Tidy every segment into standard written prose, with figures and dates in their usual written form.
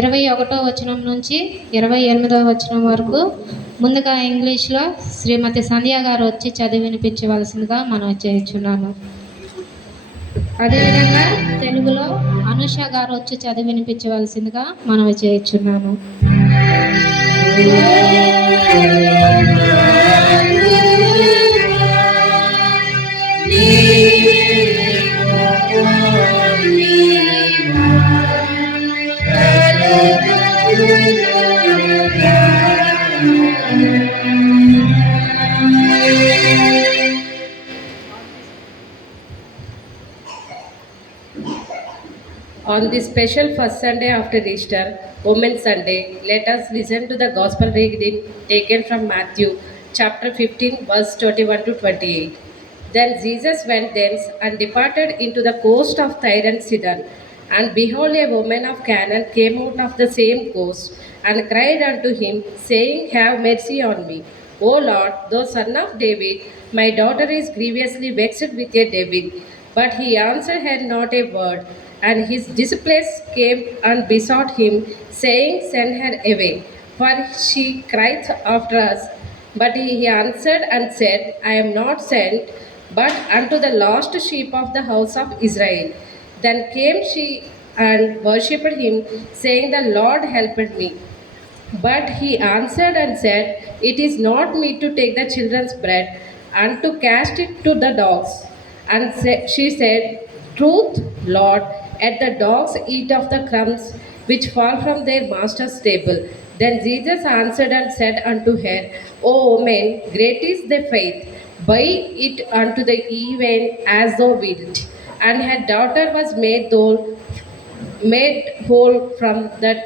21వ వచనం నుంచి 28వ వచనం వరకు ముందుగా ఇంగ్లీష్లో శ్రీమతి సంధ్య గారు వచ్చి చదివి వినిపించవలసిందిగా మనం చేయించున్నాను. అదేవిధంగా తెలుగులో అనుష గారు వచ్చి చదివి వినిపించవలసిందిగా మనం చేయించున్నాను. On this special first Sunday after Easter, Women's Sunday, let us listen to the Gospel reading taken from Matthew chapter 15, verse 21 to 28. Then Jesus went thence and departed into the coast of Tyre and Sidon. And behold, a woman of Canaan came out of the same coast, and cried unto him, saying, Have mercy on me, O Lord, thou son of David, my daughter is grievously vexed with a devil. But he answered her not a word. And his disciples came and besought him, saying, Send her away, for she crieth after us. But he answered and said, I am not sent, but unto the lost sheep of the house of Israel. Then came she and worshipped him, saying, The Lord helped me. But he answered and said, It is not meet to take the children's bread and to cast it to the dogs. And she said, Truth, Lord, yet the dogs eat of the crumbs which fall from their master's table. Then Jesus answered and said unto her, O woman, great is thy faith, be it unto thee even as thou wilt. And her daughter was made whole from that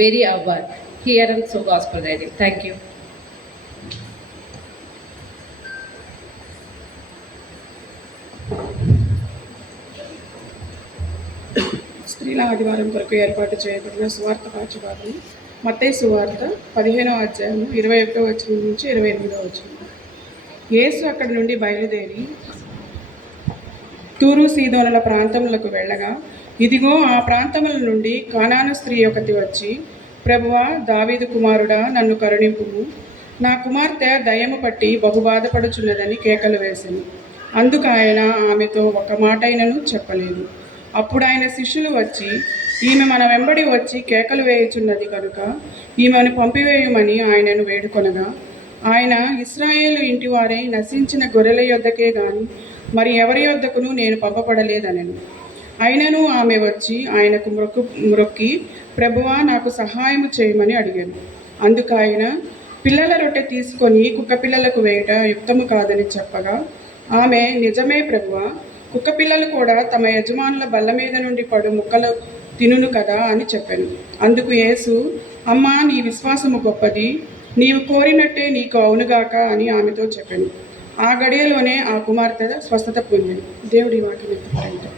very hour. Here and so gospel reading. Thank you. స్త్రీల ఆదివారం కొరకు ఏర్పాటు చేయబడిన సువార్త పాఠ్యభాగం మత్తయి సువార్త 15వ అధ్యాయం 21వ వచనం నుంచి 28వ వచనం. యేసు అక్కడి నుండి బయలుదేరి తూరు సీదోనుల ప్రాంతములకు వెళ్ళగా, ఇదిగో ఆ ప్రాంతముల నుండి కానాను స్త్రీ ఒకటి వచ్చి, ప్రభువా, దావీదు కుమారుడా, నన్ను కరుణింపుము, నా కుమార్తె దయ్యము పట్టి బహుబాధపడుచున్నదని కేకలు వేసింది. అందుకు ఆయన ఆమెతో ఒక మాటైనను చెప్పలేదు. అప్పుడు ఆయన శిష్యులు వచ్చి, ఈమె మన వెంబడి వచ్చి కేకలు వేయుచున్నది కనుక ఈమెను పంపివేయమని ఆయనను వేడుకొనగా, ఆయన, ఇశ్రాయేలు ఇంటివారై నశించిన గొర్రెల యొద్దకే గాని మరి ఎవరి యొద్దకును నేను పంపబడలేదనెను. అయినను ఆమె వచ్చి ఆయనకు మ్రొక్కి, ప్రభువా, నాకు సహాయము చేయమని అడిగాను. అందుకు ఆయన, పిల్లల రొట్టె తీసుకొని కుక్క పిల్లలకు వేయట యుక్తము కాదని చెప్పగా, ఆమె, నిజమే ప్రభువా, కుక్క పిల్లలు కూడా తమ యజమానుల బల్ల మీద నుండి పడు ముక్కలు తినును కదా అని చెప్పాను. అందుకు యేసు, అమ్మా, నీ విశ్వాసము గొప్పది, నీవు కోరినట్టే నీకు అవునుగాక అని ఆమెతో చెప్పాను. ఆ గడియలోనే ఆ కుమార్తె స్వస్థత పొందింది. దేవుడి వాక్యం ఎత్తుకుంటాం.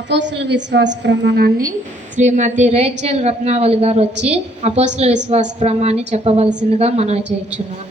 అపోస్తల విశ్వాస ప్రమాణాన్ని శ్రీమతి రేచల్ రత్నావళి గారు వచ్చి అపోస్తల విశ్వాస ప్రమాణాన్ని చెప్పవలసిందిగా మనం చేయించున్నాం.